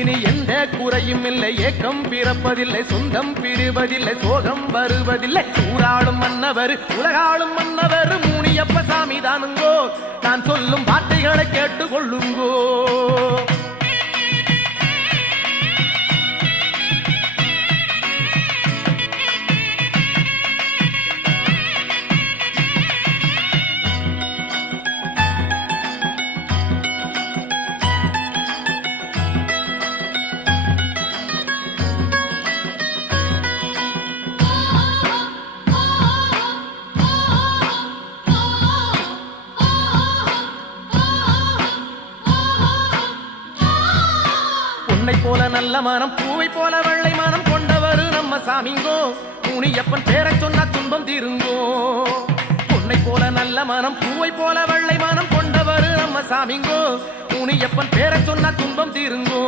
இனி எந்த குறையும் இல்லை, ஏக்கம் பிறப்பதில்லை, சொந்தம் பிரிவதில்லை, சோகம் வருவதில்லை. ஊராளும் மன்னவர் உலகாளும் மன்னவர் முனியப்ப சாமி தானுங்கோ. நான் சொல்லும் வார்த்தைகளை கேட்டுக்கொள்ளுங்கோ. பொன்னை போல நல்ல மனம், பூவை போல வெள்ளை மனம் கொண்டவர் நம்ம சாமிங்கோ. முனியப்பன் பேரை சொன்னா துன்பம் தீருங்கோ. பொன்னை போல நல்ல மனம், பூவை போல வெள்ளை மனம் கொண்டவர் நம்ம சாமிங்கோ. முனியப்பன் பேரை சொன்னா துன்பம் தீருங்கோ.